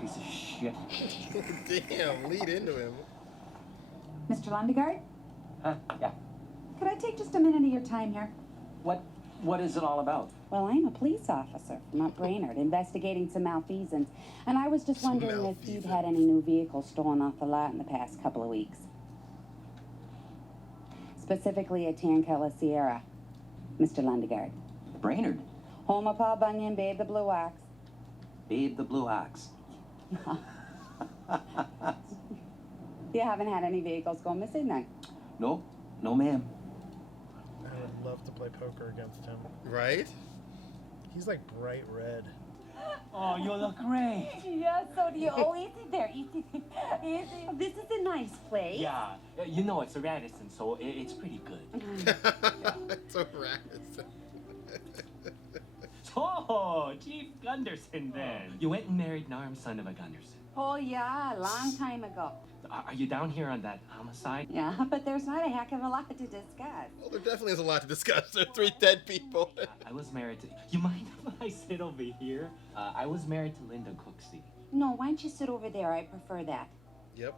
piece of shit. Damn, lead into him. Mr. Lundegaard? Huh? Yeah. Could I take just a minute of your time here? What is it all about? Well, I'm a police officer from up Brainerd, investigating some malfeasance, and I was just wondering if you'd had any new vehicles stolen off the lot in the past couple of weeks. Specifically a tan color Sierra, Mr. Lundegaard. Brainerd. Home of Paul Bunyan, Babe the Blue Ox. Babe the Blue Ox. You haven't had any vehicles go missing then? No, no ma'am. I would love to play poker against him. Right? He's like bright red. Oh, you look great. Yeah, so do you. Oh, easy there, easy. Easy. This is a nice place. Yeah, you know it's a Radisson, so it's pretty good. It's a Radisson. Oh, Chief Gunderson then. You went and married Narm's son of a Gunderson. Oh, yeah, a long time ago. Are you down here on that homicide? Yeah, but there's not a heck of a lot to discuss. Well, there definitely is a lot to discuss. There are 3 dead people. I was married to... You mind if I sit over here? I was married to Linda Cooksey. No, why don't you sit over there? I prefer that. Yep.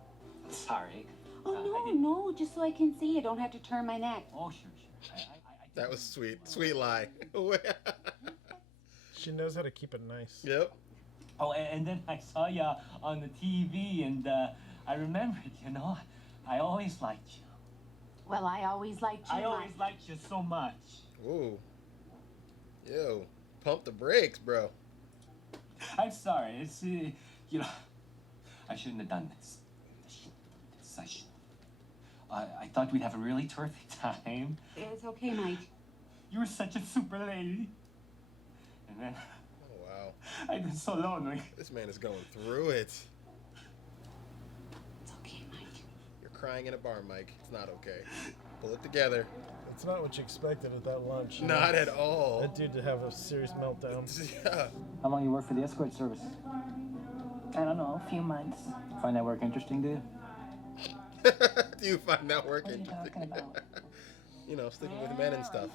Sorry. Oh, no, just so I can see you. Don't have to turn my neck. Oh, sure. That was sweet. Sweet lie. She knows how to keep it nice. Yep. Oh, and then I saw you on the TV, and I remembered, you know, I always liked you. Well, I always liked you. I always liked you so much. Ooh. Yo, pump the brakes, bro. I'm sorry. It's, you know, I shouldn't have done this. I thought we'd have a really terrific time. It's okay, Mike. You were such a super lady. And then... Oh, wow. I've been so lonely. This man is going through it. It's okay, Mike. You're crying in a bar, Mike. It's not okay. Pull it together. It's not what you expected at that lunch. Not at all. That dude to have a serious meltdown. Yeah. How long you work for the escort service? I don't know, a few months. Find that work interesting, do you? Do you find that work What are you interesting? talking about? You know, sticking with men and stuff.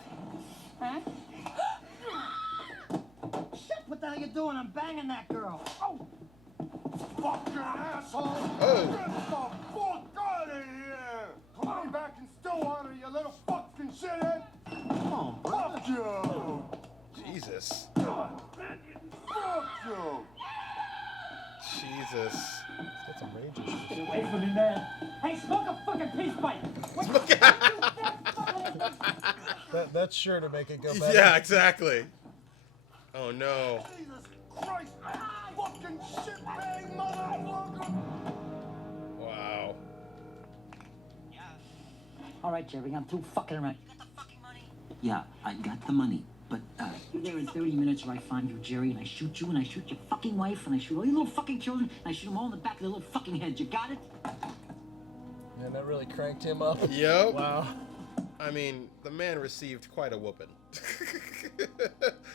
Huh? Shit, what the hell you doing? I'm banging that girl. Oh! Fucking asshole! Oh. Get the fuck out of here! Come back and still honor you little fucking shithead! Come on, brother. Fuck you! Jesus. Fuck you! Jesus. That's some rage issues. Get away from me, man. Hey, smoke a fucking peace pipe. That's sure to make it go better. Yeah, exactly. Oh, no. Jesus Christ! Fucking shitbag motherfucker! Wow. All right, Jerry, I'm through fucking around. You got the fucking money? Yeah, I got the money. But you're there in 30 minutes or I find you, Jerry, and I shoot you, and I shoot your fucking wife, and I shoot all your little fucking children, and I shoot them all in the back of their little fucking heads. You got it? Man, that really cranked him up. Yep. Wow. I mean, the man received quite a whooping.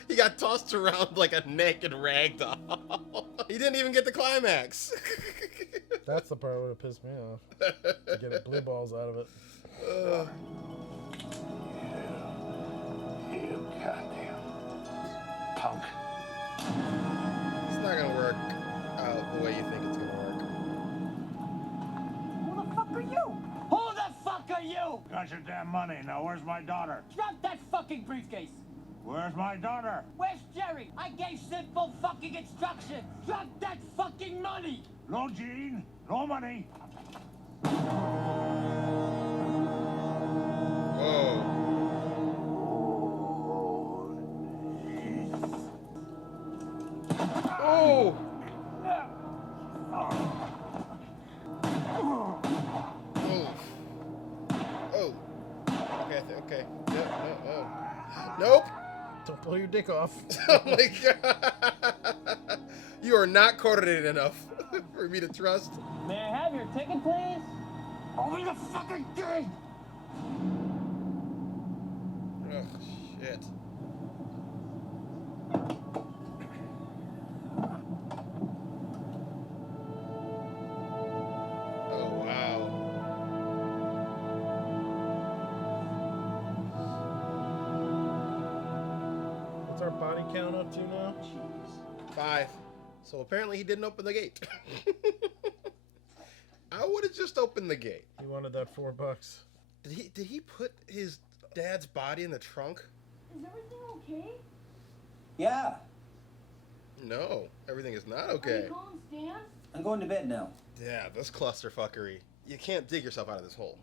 He got tossed around like a naked rag doll. He didn't even get the climax. That's the part that would have pissed me off. To get it blue balls out of it. You goddamn punk. It's not gonna work out the way you think it's gonna work. Who the fuck are you? Who the fuck are you? Got your damn money. Now where's my daughter? Drop that fucking briefcase. Where's my daughter? Where's Jerry? I gave simple fucking instructions. Drop that fucking money. No Gene. No money. Whoa. Oh! Oh. Okay, okay. Yep, no. Nope. Don't pull your dick off. Oh my god. You are not coordinated enough for me to trust. May I have your ticket, please? Open the fucking gate! Oh, shit. Oh, wow. What's our body count up to now? 5. So apparently he didn't open the gate. I would have just opened the gate. He wanted that $4. Did he put his dad's body in the trunk? Is everything okay? Yeah, No, everything is not Are okay. you calm, Stan? I'm going to bed now. Yeah, this clusterfuckery. You can't dig yourself out of this hole.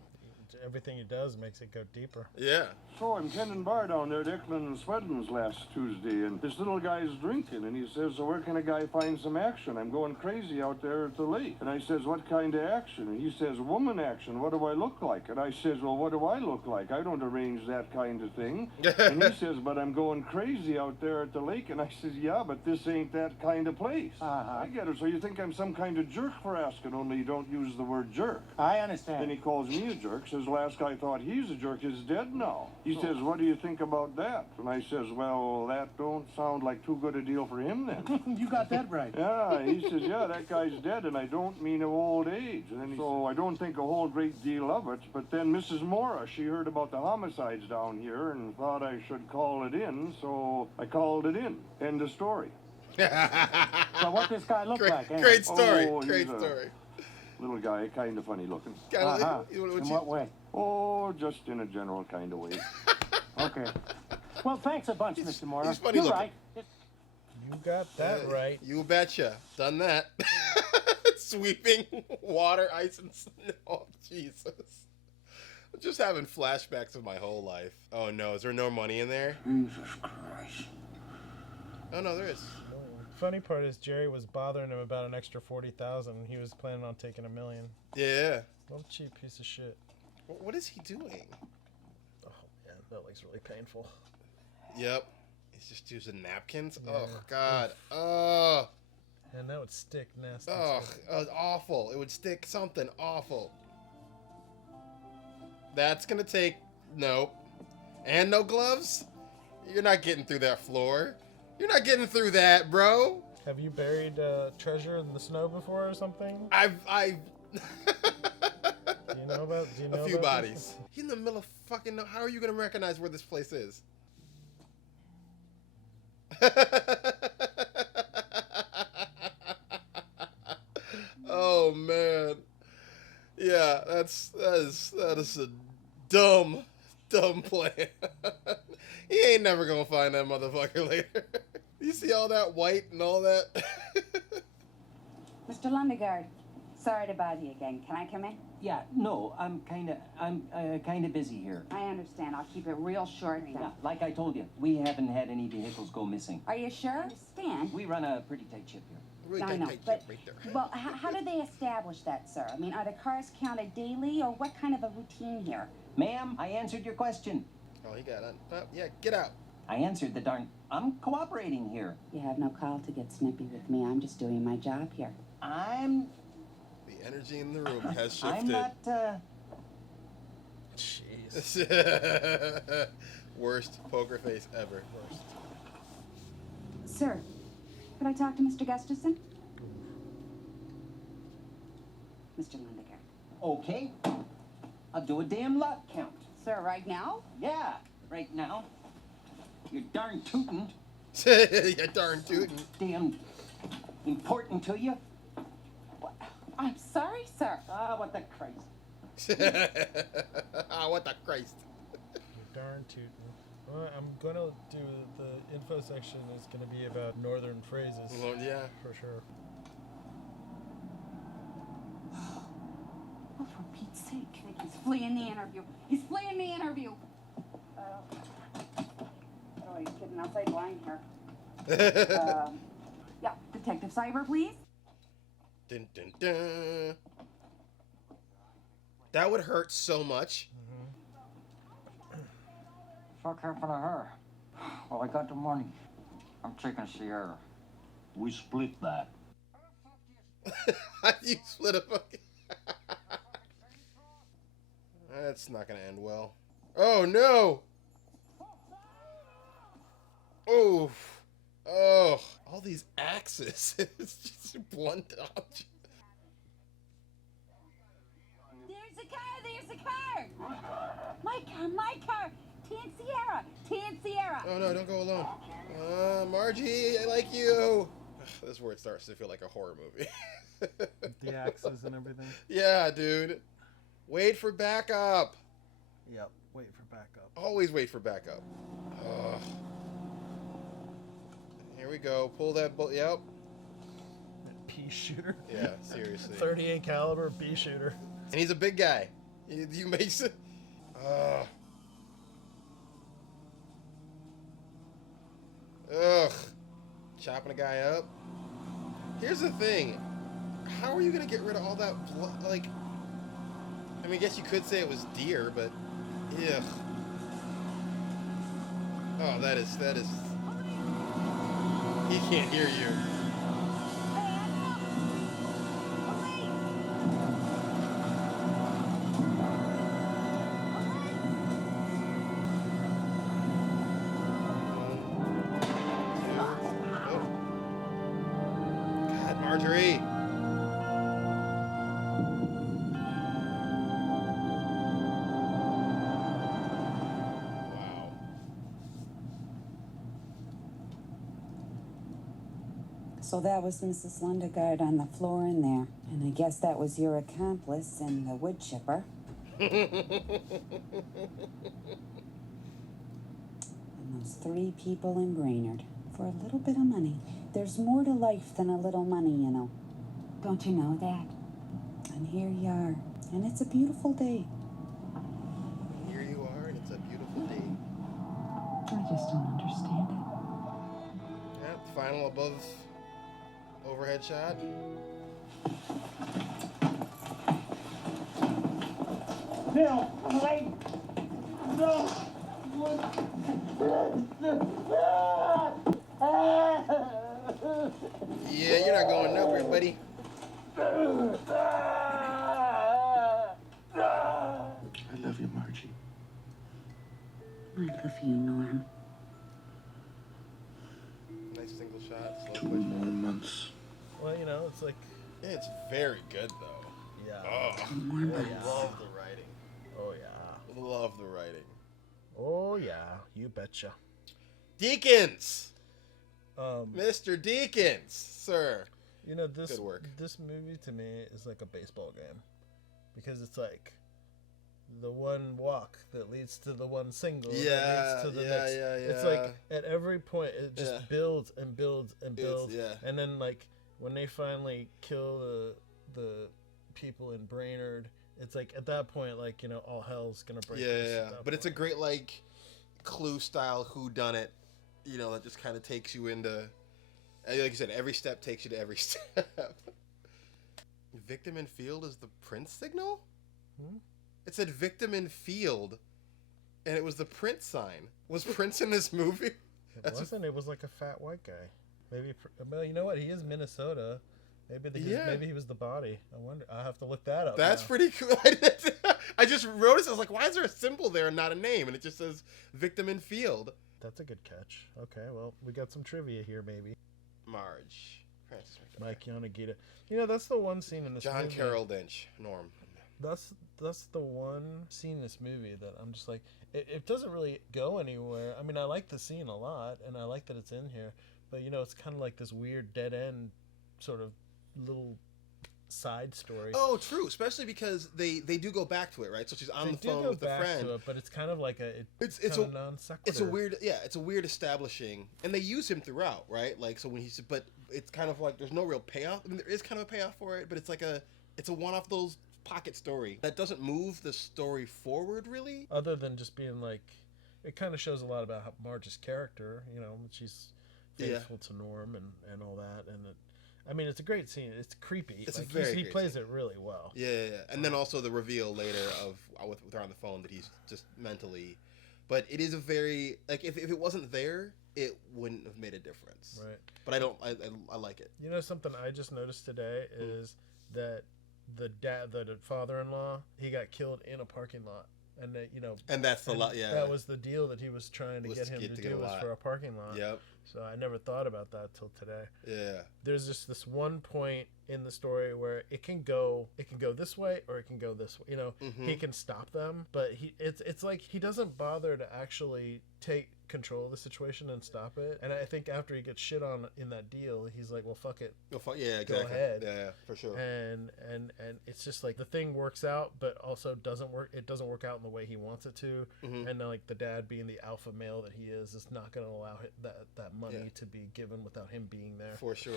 Everything he does makes it go deeper. Yeah. So I'm tending bar down there at Eklund and Swedden's last Tuesday, and this little guy's drinking, and he says, so where can a guy find some action? I'm going crazy out there at the lake. And I says, what kind of action? And he says, woman action. What do I look like? And I says, well, what do I look like? I don't arrange that kind of thing. And he says, but I'm going crazy out there at the lake. And I says, yeah, but this ain't that kind of place. I get it. So you think I'm some kind of jerk for asking, only you don't use the word jerk. I understand. Then he calls me a jerk, says last guy thought he's a jerk is dead now. He says, what do you think about that? And I says, well, that don't sound like too good a deal for him then. You got that right. Yeah, he says, yeah, that guy's dead, and I don't mean of old age. And then so I don't think a whole great deal of it. But then Mrs. Mora, she heard about the homicides down here and thought I should call it in, so I called it in. End of story. So what this guy look like? Eh? Great story. Oh, Great he's a- story. Little guy, kind of funny looking. In what way? Oh, just in a general kind of way. Okay. Well, thanks a bunch, Mr. Mora. he's funny You're looking. right. You got that right. You betcha. Done that. Sweeping water, ice, and snow. Oh, Jesus. I'm just having flashbacks of my whole life. Oh, no. Is there no money in there? Jesus Christ. Oh, no, there is. Funny part is Jerry was bothering him about an extra 40,000, and he was planning on taking $1 million. Yeah. What a cheap piece of shit. What is he doing? Oh man, that looks really painful. Yep. He's just using napkins. Yeah. Oh, God. Oh. And that would stick nasty. Oh, too. awful. It would stick something awful. That's gonna take... Nope. And no gloves? You're not getting through that floor. You're not getting through that, bro. Have you buried treasure in the snow before or something? I've Do you know about? Do you know a few about bodies. this? He's in the middle of fucking... How are you gonna recognize where this place is? Oh man. Yeah, that is a dumb plan. He ain't never gonna find that motherfucker later. You see all that white and all that? Mr. Lundegaard, sorry to bother you again. Can I come in? Yeah, no, I'm kind of busy here. I understand. I'll keep it real short then. Yeah, like I told you, we haven't had any vehicles go missing. Are you sure? Stan? We run a pretty tight ship here. Right, I know, right, but, right there. well, how do they establish that, sir? I mean, are the cars counted daily, or what kind of a routine here? Ma'am, I answered your question. Oh, he got it. Oh, yeah, get out. I answered the darn... I'm cooperating here. You have no call to get snippy with me. I'm just doing my job here. I'm... The energy in the room has shifted. I'm not, Jeez. Worst poker face ever. Worst. Sir, could I talk to Mr. Gustafson? Mr. Lundegaard. Okay. I'll do a damn lot count. Sir, right now? Yeah, right now. You're darn tootin'. You darn tootin'. Damn important to you. I'm sorry, sir. Ah, what the Christ. Ah, what the Christ. You're darn tootin'. Well, I'm gonna do the info section is gonna be about northern phrases. Well, yeah. For sure. Oh, for Pete's sake. He's fleeing the interview. He's fleeing the interview. Oh, he's getting outside line here. Yeah, Detective Cyber, please. Dun, dun, dun. That would hurt so much. Fuck happened to her? Well, I got the money. I'm taking Sierra. We split that. You split a fucking... That's not gonna end well. Oh no! Oh, oh! All these axes. It's just blunt object. There's a car, there's a car! My car! Tan Sierra! Oh no, don't go alone. Margie, I like you. This is where it starts to feel like a horror movie. The axes and everything. Yeah, dude. Wait for backup. Yep. Wait for backup. Always wait for backup. Ugh. Here we go. Pull that bolt. Yep. That pea shooter. Yeah, seriously. 38 caliber pea shooter. And he's a big guy. You makes it. Ugh. Chopping a guy up. Here's the thing. How are you gonna get rid of all that blood? Like, I mean, I guess you could say it was deer, but, ugh. Oh, that is. He can't hear you. God, Marjorie. Wow. So that was Mrs. Lundegaard on the floor in there. And I guess that was your accomplice and the wood chipper. And those 3 people in Brainerd. For a little bit of money. There's more to life than a little money, you know. Don't you know that? And here you are. And it's a beautiful day. Here you are, and it's a beautiful day. I just don't understand it. Yeah, final above overhead shot. No, wait. No. Yeah, you're not going nowhere, buddy. I love you, Margie. I love you, Norm. Nice single shot, slow push. More months. Well, you know, it's like, Yeah, it's very good though. yeah. Oh, More I months. love the writing. Oh, yeah. Love the writing. Oh, yeah. You betcha. Deakins, Um, Mr. Deakins, sir. You know, this Good work. This movie to me is like a baseball game, because it's like the one walk that leads to the one single. Yeah, that leads to the yeah, next. yeah, It's yeah. like at every point it just Yeah. builds and builds and builds, yeah. and then like when they finally kill the people in Brainerd, it's like at that point, like, you know, all hell's gonna break Yeah, loose yeah, at yeah. that But it's a point. great like Clue style whodunit, you know, that just kind of takes you into, like you said, every step takes you to every step. Victim in field is the Prince signal? Hmm? It said victim in field, and it was the Prince sign. Was Prince in this movie? It wasn't. It was like a fat white guy. Maybe. Well, you know what? He is Minnesota. Maybe he was the body. I wonder. I'll have to look that up. That's now. pretty cool. I just noticed. I was like, why is there a symbol there and not a name? And it just says victim in field. That's a good catch. Okay, well, we got some trivia here, maybe. Marge. Francis McDormand. Mike Yanagita. You know, that's the one scene in this John movie. Carroll Lynch. Norm. That's the one scene in this movie that I'm just like, it doesn't really go anywhere. I mean, I like the scene a lot, and I like that it's in here, but, you know, it's kind of like this weird dead end sort of little side story. Oh, true. Especially because they do go back to it, right? So she's on They the do phone go with the back friend. to it, but it's kind of like It's kind a of non sequitur. It's a weird, it's a weird establishing, and they use him throughout, right? Like, so when he's, but it's kind of like there's no real payoff. I mean, there is kind of a payoff for it, but it's like it's a one-off those pocket story that doesn't move the story forward really. Other than just being like, it kind of shows a lot about how Marge's character, you know, she's faithful to Norm and all that, and I mean, it's a great scene. It's creepy. It's like, a very he great plays scene. it really well. Yeah. And then also the reveal later of with her on the phone that he's just mentally, but it is a very like if it wasn't there, it wouldn't have made a difference. Right. But I like it. You know, something I just noticed today is that the father-in-law, he got killed in a parking lot, and that, you know, And that's the lot. Yeah. that was the deal that he was trying to Was get to him get to a do was lot. for a parking lot. Yep. So I never thought about that till today. Yeah. There's just this one point in the story where it can go this way or it can go this way. You know, he can stop them, but it's like he doesn't bother to actually take control of the situation and stop it. And I think after he gets shit on in that deal, he's like, well, fuck it. Yeah, exactly. Go ahead. Yeah, for sure. And it's just like the thing works out, but also doesn't work. It doesn't work out in the way he wants it to. And then, like, the dad being the alpha male that he is not going to allow that money to be given without him being there. For sure.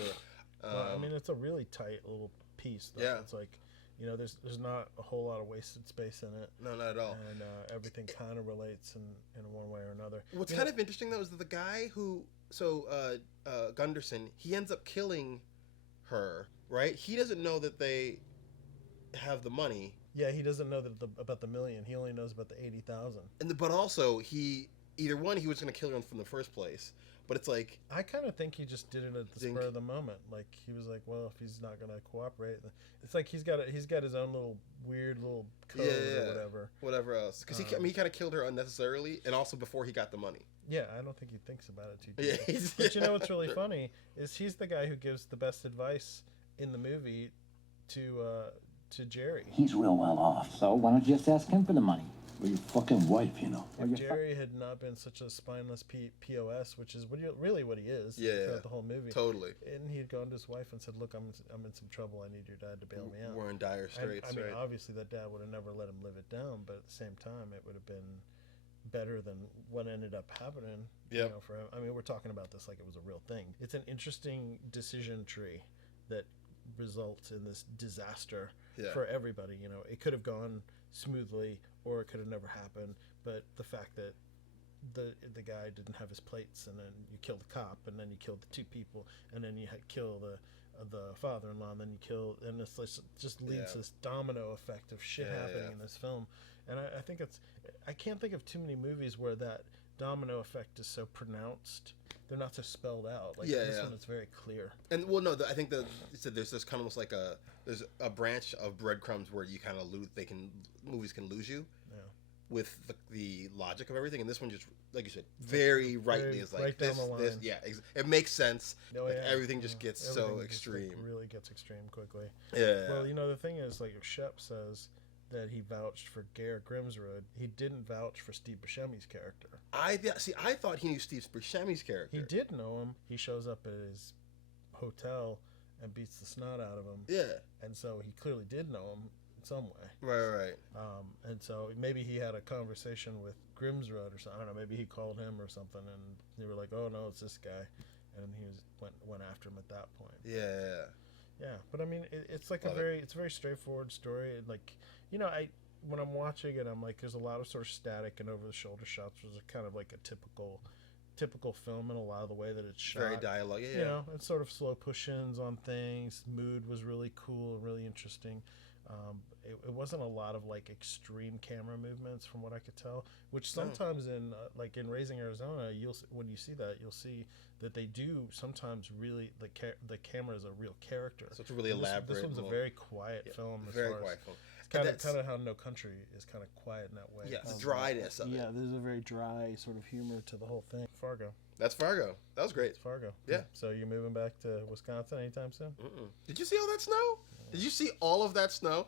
Well, I mean, it's a really tight little piece. Though. Yeah. It's like, you know, there's not a whole lot of wasted space in it. No, not at all. And everything kind of relates in one way or another. What's kind of interesting, though, is that the guy who... So, Gunderson, he ends up killing her, right? He doesn't know that they have the money. Yeah, he doesn't know about the million. He only knows about the 80,000. But also, he was going to kill her from the first place. But it's like... I kind of think he just did it at the spur of the moment. Like, he was like, well, if he's not going to cooperate... It's like he's got his own little weird little code or whatever. Whatever else. Because he kind of killed her unnecessarily, and also before he got the money. Yeah, I don't think he thinks about it too deeply. But you know what's really funny is he's the guy who gives the best advice in the movie to Jerry. He's real well off, so why don't you just ask him for the money? Or your fucking wife, you know. If Jerry had not been such a spineless POS, which is really what he is throughout the whole movie. Totally. And he'd gone to his wife and said, look, I'm in some trouble. I need your dad to bail me out. We're in dire straits, I mean, obviously that dad would have never let him live it down, but at the same time, it would have been better than what ended up happening. You know, for him. I mean, we're talking about this like it was a real thing. It's an interesting decision tree that results in this disaster for everybody. You know, it could have gone smoothly or it could have never happened, but the fact that the guy didn't have his plates, and then you kill the cop, and then you kill the two people, and then you kill the father-in-law, and then you kill, and it's just leads to this domino effect of shit happening in this film. And I think I can't think of too many movies where that domino effect is so pronounced. They're not so spelled out. Like this one, it's very clear. And well, no, I think there's this kind of almost like there's a branch of breadcrumbs where you kind of lose. Movies can lose you. Yeah. With the logic of everything, and this one just, like you said, very rightly is like right down the line. It makes sense. Oh, everything just gets so extreme. Really gets extreme quickly. Yeah. Well, you know, the thing is, like, if Shep says that he vouched for Gare Grimsrud, he didn't vouch for Steve Buscemi's character. I thought he knew Steve Buscemi's character. He did know him. He shows up at his hotel and beats the snot out of him. Yeah. And so he clearly did know him in some way. Right. And so maybe he had a conversation with Grimsrud or something. I don't know. Maybe he called him or something, and they were like, "Oh no, it's this guy," and he went after him at that point. Yeah. But I mean, it's like it's a very straightforward story. Like, you know, when I'm watching it, I'm like, there's a lot of sort of static and over the shoulder shots, which is kind of like a typical film in a lot of the way that it's shot. Very dialogue. Yeah. You know, it's sort of slow push-ins on things. Mood was really cool and really interesting. It wasn't a lot of like extreme camera movements from what I could tell, which sometimes in like in Raising Arizona, when you see that, you'll see that they do sometimes really the camera is a real character. So it's really elaborate. This one's a very quiet film. Very quiet film. It's kind of how No Country is kind of quiet in that way. Yeah, the dryness of it. Yeah, there's a very dry sort of humor to the whole thing. Fargo. That's Fargo. That was great. It's Fargo. Yeah. So you're moving back to Wisconsin anytime soon? Did you see all that snow? Did you see all of that snow?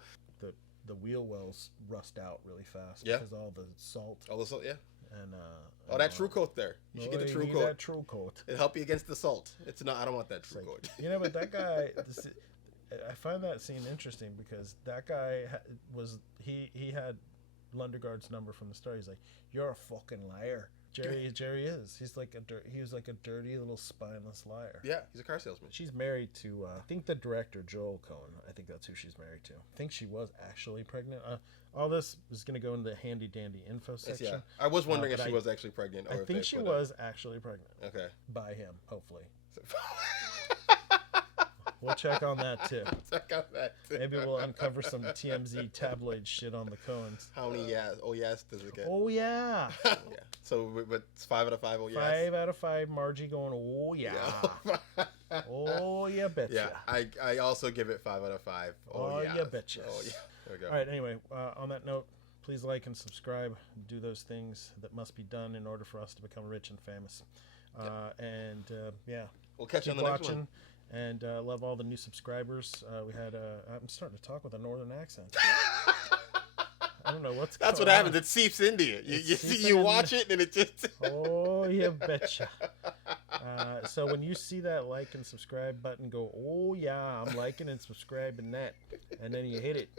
The wheel wells rust out really fast because all the salt. All the salt, yeah. And that True Coat there. You should get the True Coat. That True Coat. It'll help you against the salt. It's not. I don't want that True Coat. You know, but that guy. I find that scene interesting because that guy he had Lundegaard's number from the start. He's like, "You're a fucking liar." Jerry is. He was like a dirty little spineless liar. Yeah, he's a car salesman. She's married to I think the director Joel Cohen. I think that's who she's married to. I think she was actually pregnant. All this is going to go into the handy dandy info section. Yeah, I was wondering if she was actually pregnant. Or I think she was actually pregnant. Okay. By him, hopefully. We'll check on that too. Maybe we'll uncover some TMZ tabloid shit on the Coens. How many yes does it get? Oh yeah. Yeah. So, but it's 5 out of 5. Oh yes. 5 out of 5. Margie going. Oh yeah. Oh yeah, betcha. Yeah. I also give it 5 out of 5. Oh yeah, betcha. Oh yeah. There we go. All right. Anyway, on that note, please like and subscribe. Do those things that must be done in order for us to become rich and famous. Yeah, We'll catch you on keep the next watching. one. And love all the new subscribers. We had. I'm starting to talk with a northern accent. I don't know what's. That's what going happens. on. It seeps into you. Seeping You in. watch it and it just. Oh, you betcha. So when you see that like and subscribe button, go, oh yeah, I'm liking and subscribing that. And then you hit it.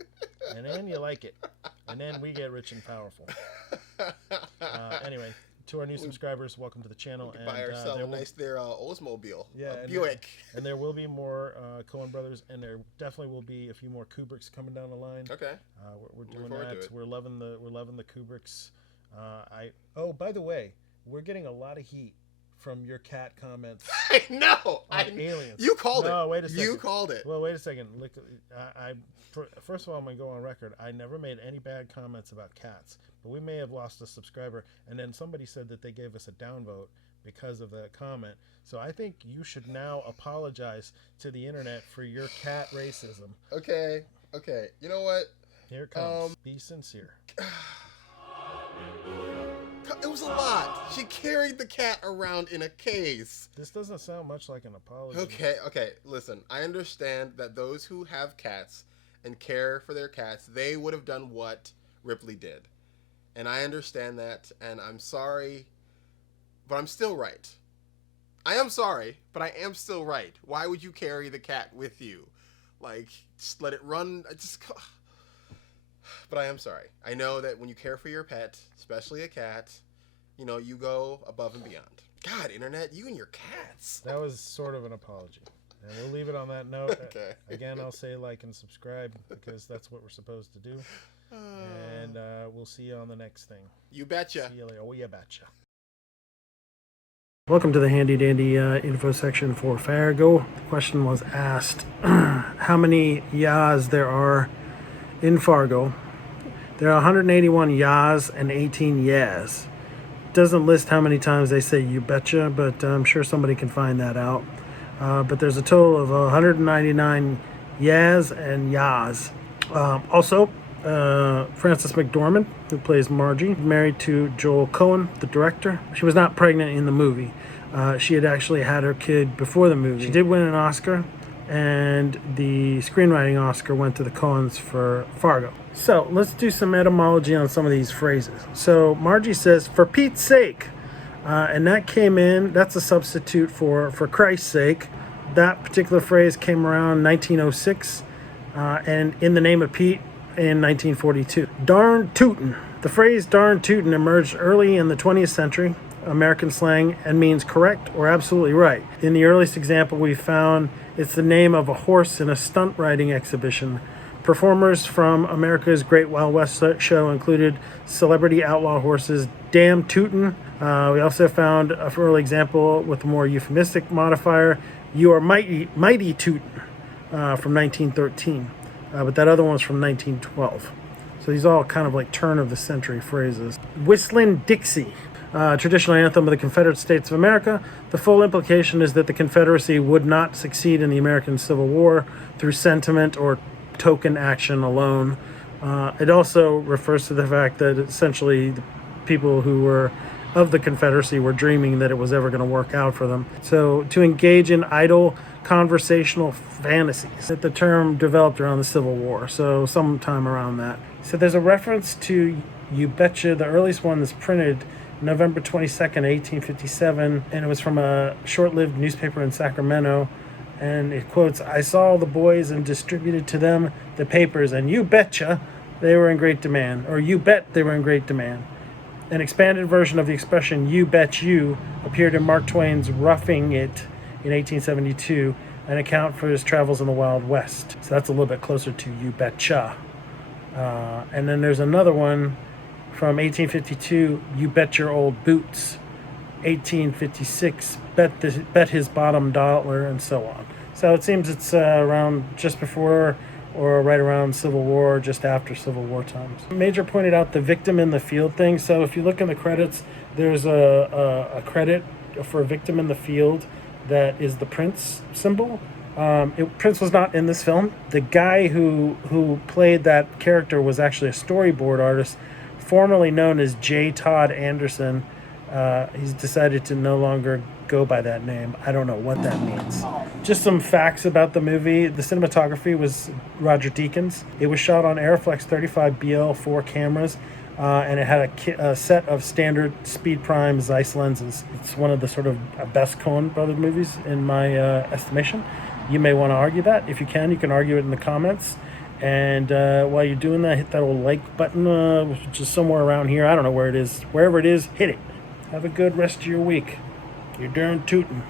And then you like it. And then we get rich and powerful. Anyway, to our new subscribers, welcome to the channel. And buy ourselves a nice Oldsmobile. Yeah, a Buick. And there will be more Coen brothers, and there definitely will be a few more Kubricks coming down the line. Okay. We're doing that. We're loving the Kubricks. Oh, by the way, we're getting a lot of heat from your cat comments. I know. Aliens. You called it. No, wait a second. You called it. Well, wait a second. Look, first of all, I'm gonna go on record. I never made any bad comments about cats, but we may have lost a subscriber. And then somebody said that they gave us a downvote because of that comment. So I think you should now apologize to the internet for your cat racism. Okay. You know what? Here it comes. Be sincere. It was a lot. She carried the cat around in a case. This doesn't sound much like an apology. Okay. Listen, I understand that those who have cats and care for their cats, they would have done what Ripley did. And I understand that, and I'm sorry, but I'm still right. I am sorry, but I am still right. Why would you carry the cat with you? Like, just let it run. But I am sorry. I know that when you care for your pet, especially a cat, you go above and beyond. God, internet, you and your cats. That was sort of an apology. And we'll leave it on that note. Okay. Again, I'll say like and subscribe because that's what we're supposed to do. And we'll see you on the next thing. You betcha. See you later. Oh, you betcha. Welcome to the handy dandy info section for Fargo. The question was asked how many yas there are in Fargo. There are 181 yas and 18 yes. Doesn't list how many times they say you betcha, but I'm sure somebody can find that out. But there's a total of 199 yes and yas. Also, Frances McDormand, who plays Margie, married to Joel Coen, the director. She was not pregnant in the movie. She had actually had her kid before the movie. She did win an Oscar, and the screenwriting Oscar went to the Coens for Fargo. So let's do some etymology on some of these phrases. So Margie says, for Pete's sake, and that came in, that's a substitute for Christ's sake. That particular phrase came around 1906, and in the name of Pete in 1942. Darn tootin'. The phrase darn tootin' emerged early in the 20th century, American slang, and means correct or absolutely right. In the earliest example we found, it's the name of a horse in a stunt riding exhibition. Performers from America's Great Wild West show included celebrity outlaw horses Damn Tootin'. We also found an early example with a more euphemistic modifier, You Are Mighty Tootin', from 1913. But that other one's from 1912. So these are all kind of like turn of the century phrases. Whistlin' Dixie. Traditional anthem of the Confederate States of America. The full implication is that the Confederacy would not succeed in the American Civil War through sentiment or token action alone. It also refers to the fact that essentially the people who were of the Confederacy were dreaming that it was ever going to work out for them. So to engage in idle conversational fantasies, that the term developed around the Civil War, so sometime around that. So there's a reference to You Betcha. The earliest one is printed November 22nd, 1857, and it was from a short-lived newspaper in Sacramento. And it quotes, I saw the boys and distributed to them the papers, and you betcha they were in great demand, or you bet they were in great demand. An expanded version of the expression you bet you appeared in Mark Twain's Roughing It in 1872, an account for his travels in the Wild West. So that's a little bit closer to you betcha. And then there's another one from 1852, you bet your old boots. 1856, bet his bottom dollar, and so on. So it seems it's around just before or right around Civil War, just after Civil War times. Major pointed out the victim in the field thing. So if you look in the credits, there's a credit for a victim in the field that is the Prince symbol. Prince was not in this film. The guy who played that character was actually a storyboard artist, formerly known as J. Todd Anderson. He's decided to no longer go by that name. I don't know what that means. Just some facts about the movie. The cinematography was Roger Deakins. It was shot on Aeroflex 35 BL4 cameras, and it had a set of standard Speed Prime Zeiss lenses. It's one of the sort of best Coen Brothers movies in my estimation. You may want to argue that. If you can argue it in the comments. And while you're doing that, hit that old like button, which is somewhere around here. I don't know where it is. Wherever it is, hit it. Have a good rest of your week. You're darn tootin'.